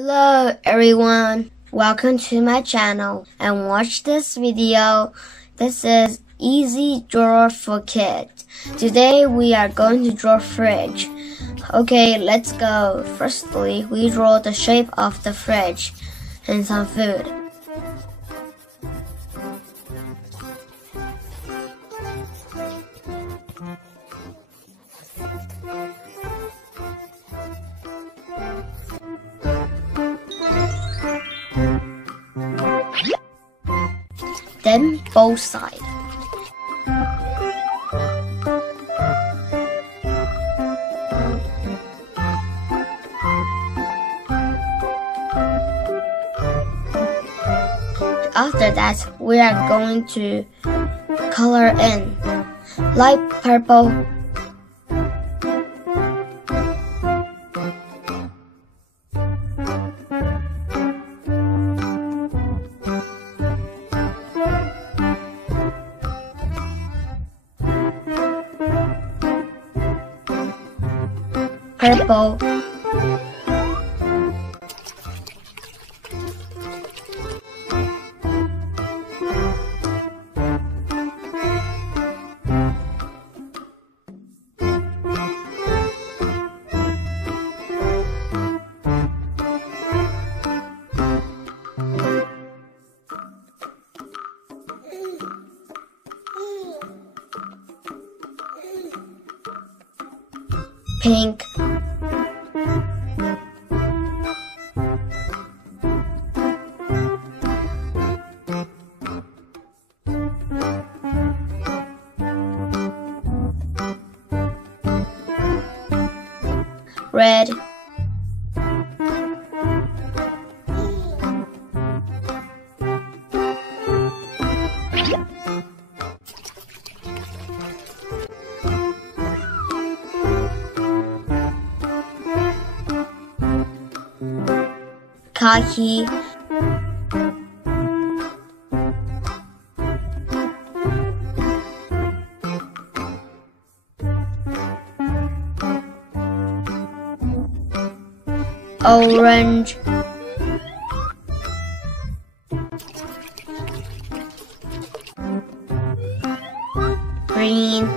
Hello everyone, welcome to my channel and watch this video. This is Easy Drawer for Kids. Today we are going to draw fridge. Okay, let's go. Firstly, we draw the shape of the fridge and some food. Then both sides. After that, we are going to color in light purple, purple, pink, red, khaki, orange, green,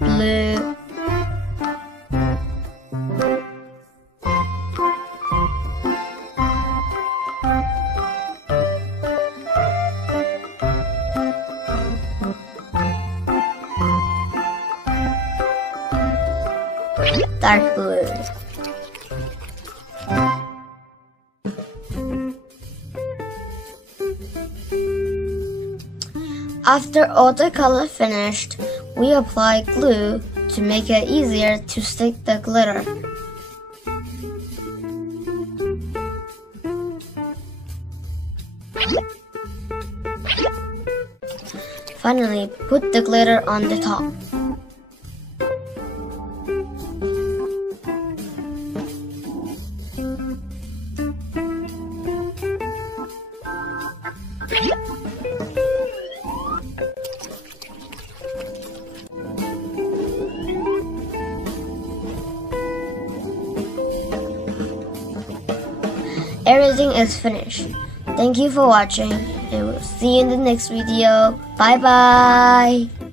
blue, dark blue. After all the color finished, we apply glue to make it easier to stick the glitter. Finally, put the glitter on the top. Everything is finished. Thank you for watching, and we'll see you in the next video. Bye bye!